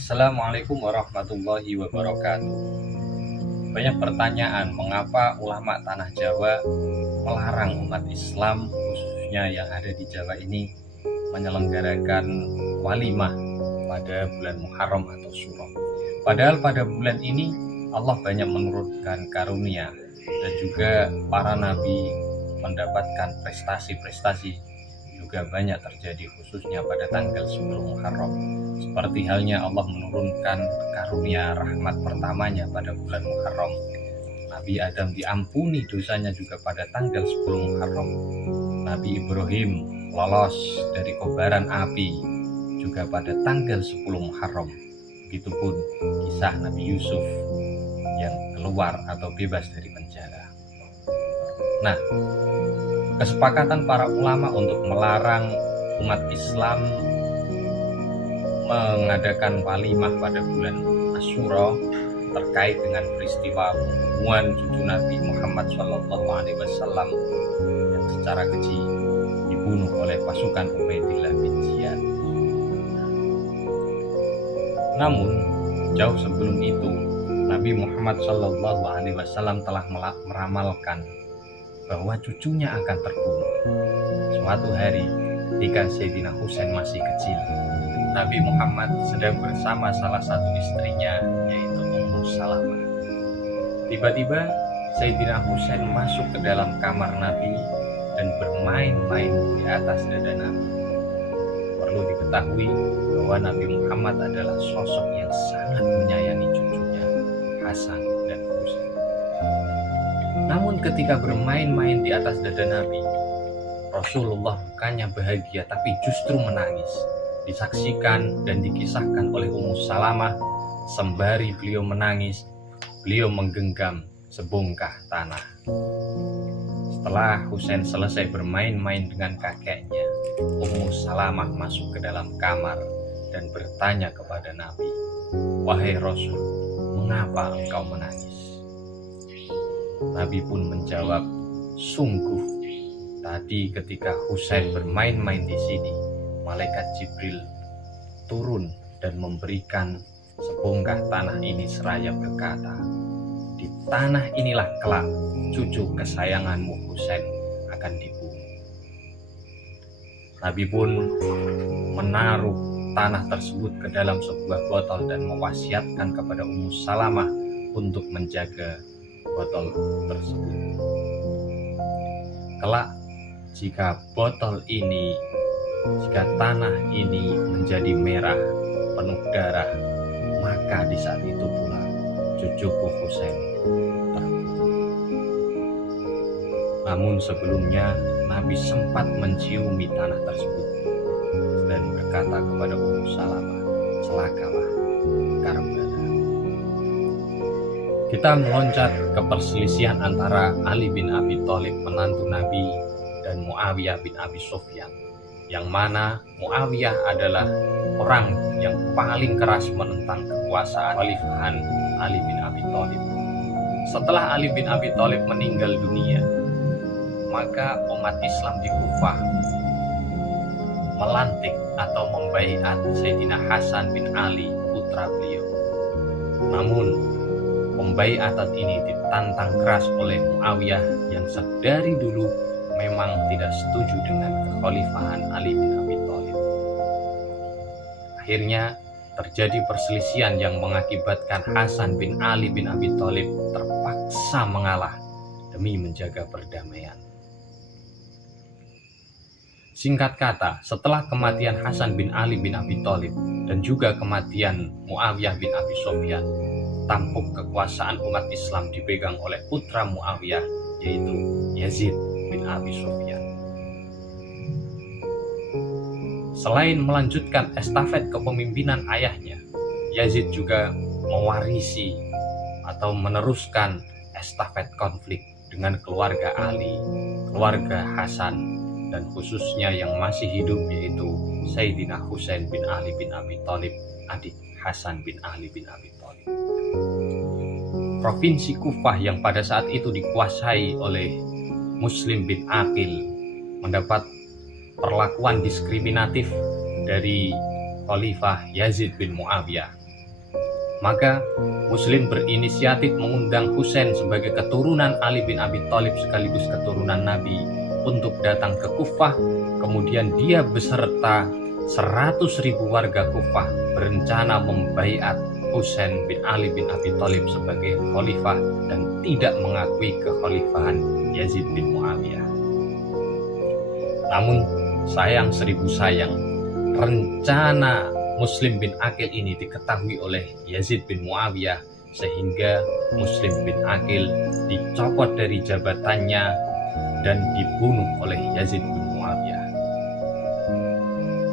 Assalamualaikum warahmatullahi wabarakatuh. Banyak pertanyaan mengapa ulama tanah Jawa melarang umat Islam khususnya yang ada di Jawa ini menyelenggarakan walimah pada bulan Muharram atau Syuro. Padahal pada bulan ini Allah banyak menurunkan karunia dan juga para nabi mendapatkan prestasi-prestasi juga banyak terjadi khususnya pada tanggal 10 Muharram. Seperti halnya Allah menurunkan karunia rahmat pertamanya pada bulan Muharram. Nabi Adam diampuni dosanya juga pada tanggal 10 Muharram. Nabi Ibrahim lolos dari kobaran api juga pada tanggal 10 Muharram. Begitupun kisah Nabi Yusuf yang keluar atau bebas dari penjara. Nah, kesepakatan para ulama untuk melarang umat Islam mengadakan walimah pada bulan Asyura terkait dengan peristiwa pembunuhan cucu Nabi Muhammad SAW yang secara keji dibunuh oleh pasukan Ubaidillah bin Ziyad. Namun jauh sebelum itu Nabi Muhammad SAW telah meramalkan bahwa cucunya akan terbunuh. Suatu hari ketika Sayyidina Husain masih kecil, Nabi Muhammad sedang bersama salah satu istrinya yaitu Ummu Salamah. Tiba-tiba Sayyidina Husain masuk ke dalam kamar Nabi dan bermain-main di atas dada Nabi. Perlu diketahui bahwa Nabi Muhammad adalah sosok yang sangat menyayangi cucunya Hasan dan Husain. Namun ketika bermain-main di atas dada Nabi, Rasulullah bukannya bahagia tapi justru menangis. Disaksikan dan dikisahkan oleh Ummu Salamah, sembari beliau menangis, beliau menggenggam sebongkah tanah. Setelah Husain selesai bermain-main dengan kakeknya, Ummu Salamah masuk ke dalam kamar dan bertanya kepada Nabi, "Wahai Rasul, mengapa engkau menangis?" Nabi pun menjawab, "Sungguh, tadi ketika Husain bermain-main di sini, malaikat Jibril turun dan memberikan sebongkah tanah ini seraya berkata, di tanah inilah kelak cucu kesayanganmu Husain akan dibunuh." Nabi pun menaruh tanah tersebut ke dalam sebuah botol dan mewasiatkan kepada Ummu Salamah untuk menjaga botol tersebut. Kelak jika tanah ini menjadi merah penuh darah, maka di saat itu pula cucuku Husain terbunuh. Namun sebelumnya Nabi sempat menciumi tanah tersebut dan berkata kepada Ummu Salamah, "Celakalah Karbala." Kita meloncat ke perselisihan antara Ali bin Abi Thalib menantu Nabi dan Muawiyah bin Abi Sufyan, yang mana Muawiyah adalah orang yang paling keras menentang kekuasaan khalifahan Ali bin Abi Thalib. Setelah Ali bin Abi Thalib meninggal dunia, maka umat Islam di Kufah melantik atau membaiat Sayyidina Hasan bin Ali, putra beliau. Namun pembaiatan ini ditantang keras oleh Muawiyah yang sedari dulu memang tidak setuju dengan kekhalifahan Ali bin Abi Thalib. Akhirnya terjadi perselisihan yang mengakibatkan Hasan bin Ali bin Abi Thalib terpaksa mengalah demi menjaga perdamaian. Singkat kata, setelah kematian Hasan bin Ali bin Abi Thalib dan juga kematian Muawiyah bin Abi Sufyan, tampuk kekuasaan umat Islam dipegang oleh putra Muawiyah yaitu Yazid bin Abi Sufyan. Selain melanjutkan estafet kepemimpinan ayahnya, Yazid juga mewarisi atau meneruskan estafet konflik dengan keluarga Ali, keluarga Hasan, dan khususnya yang masih hidup yaitu Sayyidina Husain bin Ali bin Abi Thalib, adik Hasan bin Ali bin Abi Thalib. Provinsi Kufah yang pada saat itu dikuasai oleh Muslim bin Aqil mendapat perlakuan diskriminatif dari Khalifah Yazid bin Muawiyah Maka Muslim berinisiatif mengundang Husain sebagai keturunan Ali bin Abi Thalib sekaligus keturunan Nabi untuk datang ke Kufah. Kemudian dia beserta 100.000 warga Kufah berencana membaiat Husain bin Ali bin Abi Thalib sebagai khalifah dan tidak mengakui kekhalifahan Yazid bin Muawiyah. Namun sayang seribu sayang, rencana Muslim bin Aqil ini diketahui oleh Yazid bin Muawiyah sehingga Muslim bin Aqil dicopot dari jabatannya dan dibunuh oleh Yazid bin Muawiyah.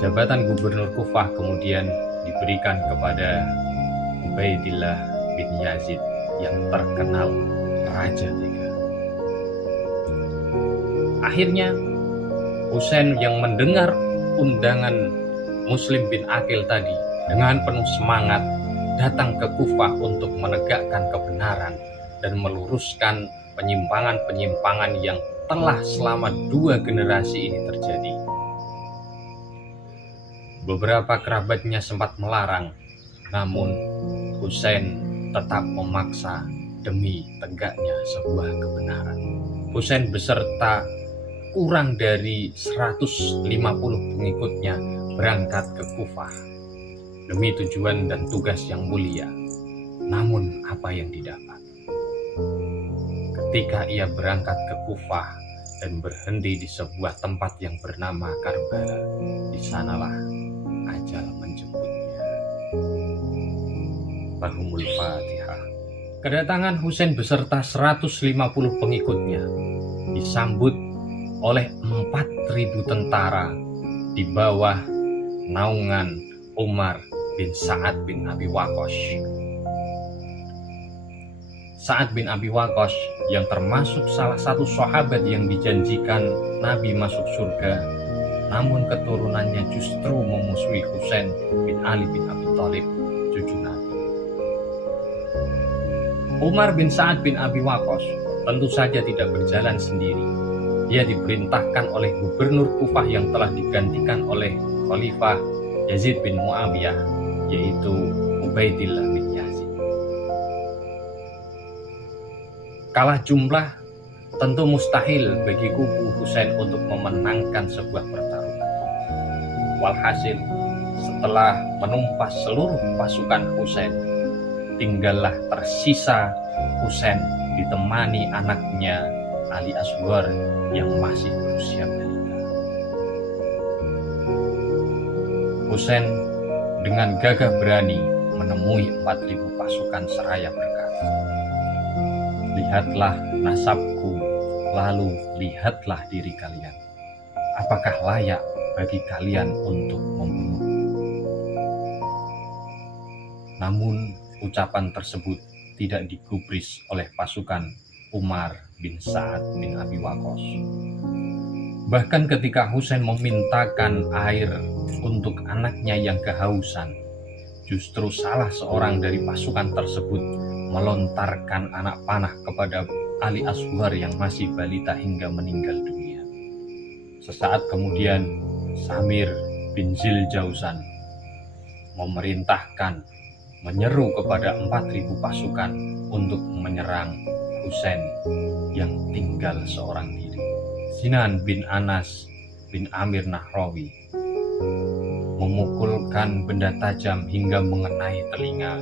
Jabatan gubernur Kufah kemudian diberikan kepada Ubaidillah bin Yazid yang terkenal Raja Tega. Akhirnya Husain yang mendengar undangan Muslim bin Aqil tadi dengan penuh semangat datang ke Kufah untuk menegakkan kebenaran dan meluruskan penyimpangan-penyimpangan yang telah selama 2 generasi ini terjadi. Beberapa kerabatnya sempat melarang, namun Husain tetap memaksa demi tegaknya sebuah kebenaran. Husain beserta kurang dari 150 pengikutnya berangkat ke Kufah demi tujuan dan tugas yang mulia. Namun apa yang didapat? Ketika ia berangkat ke Kufah dan berhenti di sebuah tempat yang bernama Karbala, di sanalah ajal menjemputnya. Lahumul Fatihah. Kedatangan Husain beserta 150 pengikutnya disambut oleh 4.000 tentara di bawah naungan Umar bin Sa'ad bin Abi Waqqas. Sa'ad bin Abi Waqqas yang termasuk salah satu sahabat yang dijanjikan Nabi masuk surga, namun keturunannya justru memusuhi Husain bin Ali bin Abi Thalib, cucu Nabi. Umar bin Sa'ad bin Abi Waqqas tentu saja tidak berjalan sendiri. Dia diperintahkan oleh gubernur Kufah yang telah digantikan oleh Khalifah Yazid bin Muawiyah, yaitu Ubaidillah bin Yazid. Kalah jumlah, tentu mustahil bagi kubu Husain untuk memenangkan sebuah pertarungan. Walhasil, setelah menumpas seluruh pasukan Husain, tinggallah tersisa Husain ditemani anaknya Ali Asghar yang masih berusia balita. Husain dengan gagah berani menemui 4.000 pasukan seraya berkata, "Lihatlah nasabku, lalu lihatlah diri kalian. Apakah layak bagi kalian untuk membunuhku?" Namun ucapan tersebut tidak digubris oleh pasukan Umar bin Sa'ad bin Abi Waqqas. Bahkan ketika Husain memintakan air untuk anaknya yang kehausan, justru salah seorang dari pasukan tersebut melontarkan anak panah kepada Ali Asghar yang masih balita hingga meninggal dunia. Sesaat kemudian Samir bin Ziljauzan memerintahkan menyeru kepada 4.000 pasukan untuk menyerang Husain yang tinggal seorang diri. Sinan bin Anas bin Amir Nahrawi memukulkan benda tajam hingga mengenai telinga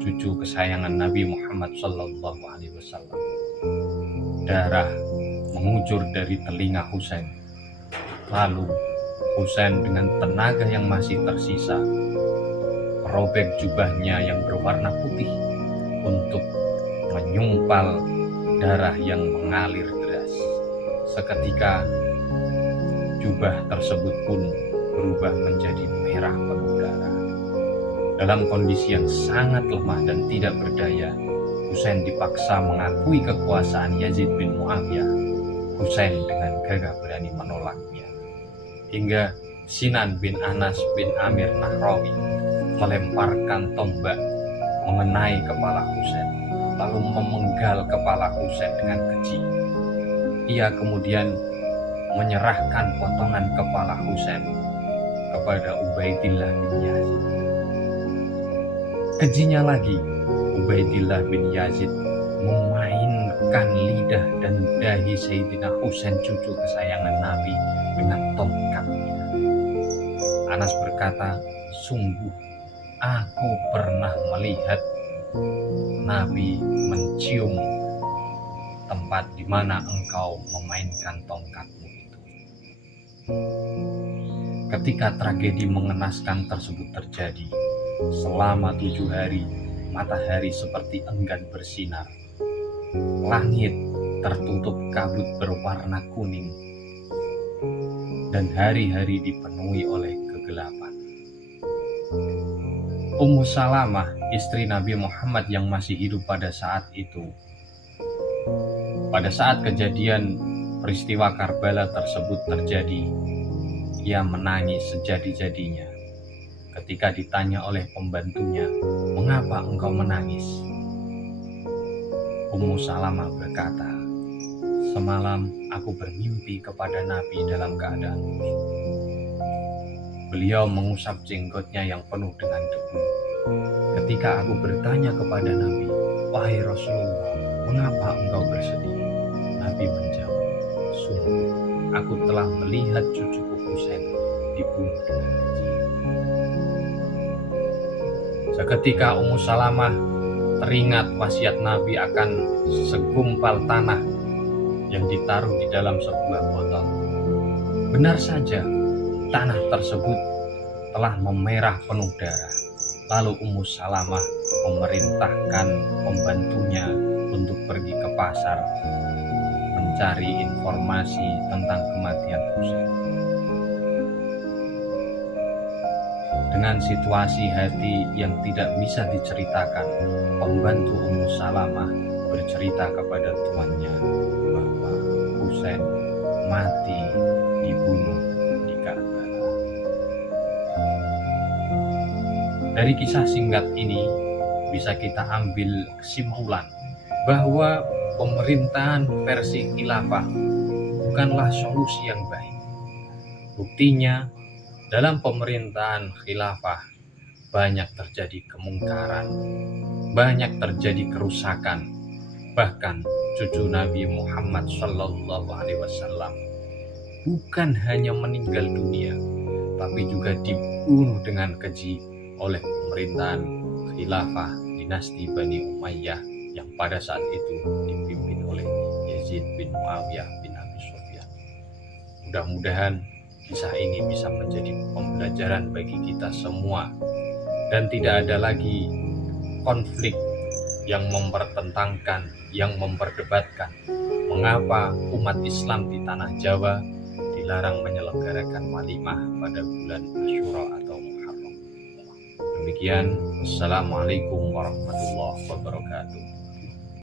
cucu kesayangan Nabi Muhammad SAW. Darah mengucur dari telinga Husain. Lalu Husain dengan tenaga yang masih tersisa merobek jubahnya yang berwarna putih untuk menyumpal darah yang mengalir deras. Seketika jubah tersebut pun berubah menjadi merah penuh darah. Dalam kondisi yang sangat lemah dan tidak berdaya, Husain dipaksa mengakui kekuasaan Yazid bin Muawiyah. Husain dengan gagah berani menolaknya, hingga Sinan bin Anas bin Amir Nahrawi melemparkan tombak mengenai kepala Husain, lalu memenggal kepala Husain dengan keji. Ia kemudian menyerahkan potongan kepala Husain kepada Ubaidillah bin Yazid. Kejinya lagi, Ubaidillah bin Yazid memainkan lidah dan dahi Sayyidina Husain, cucu kesayangan Nabi, dengan tongkatnya. Anas berkata, sungguh aku pernah melihat Nabi mencium tempat di mana engkau memainkan tongkatmu itu. Ketika tragedi mengenaskan tersebut terjadi, selama 7 hari, matahari seperti enggan bersinar. Langit tertutup kabut berwarna kuning. Dan hari-hari dipenuhi oleh kegelapan. Ummu Salamah, istri Nabi Muhammad yang masih hidup pada saat itu, pada saat kejadian peristiwa Karbala tersebut terjadi, ia menangis sejadi-jadinya. Ketika ditanya oleh pembantunya, mengapa engkau menangis? Ummu Salamah berkata, semalam aku bermimpi kepada Nabi dalam keadaan khusyuk. Beliau mengusap jenggotnya yang penuh dengan debu. Ketika aku bertanya kepada Nabi, wahai Rasulullah, mengapa engkau bersedih? Nabi menjawab, sungguh aku telah melihat cucuku Husain dibunuh dengan keji. Seketika Ummu Salamah teringat wasiat Nabi akan segumpal tanah yang ditaruh di dalam sebuah botol. Benar saja, tanah tersebut telah memerah penuh darah. Lalu Ummu Salamah memerintahkan pembantunya untuk pergi ke pasar mencari informasi tentang kematian Husain. Dengan situasi hati yang tidak bisa diceritakan, pembantu Ummu Salamah bercerita kepada tuannya bahwa Husain mati dibunuh di Karbala. Dari kisah singkat ini bisa kita ambil kesimpulan bahwa pemerintahan versi khilafah bukanlah solusi yang baik. Buktinya, dalam pemerintahan khilafah banyak terjadi kemungkaran, banyak terjadi kerusakan. Bahkan cucu Nabi Muhammad SAW bukan hanya meninggal dunia, tapi juga dibunuh dengan keji oleh pemerintahan khilafah dinasti Bani Umayyah yang pada saat itu dipimpin oleh Yazid bin Muawiyah bin Abi Sufyan. Mudah-mudahan kisah ini bisa menjadi pembelajaran bagi kita semua dan tidak ada lagi konflik yang mempertentangkan, yang memperdebatkan mengapa umat Islam di tanah Jawa dilarang menyelenggarakan walimah pada bulan Asyura atau Muharram. Demikian, Assalamualaikum warahmatullahi wabarakatuh.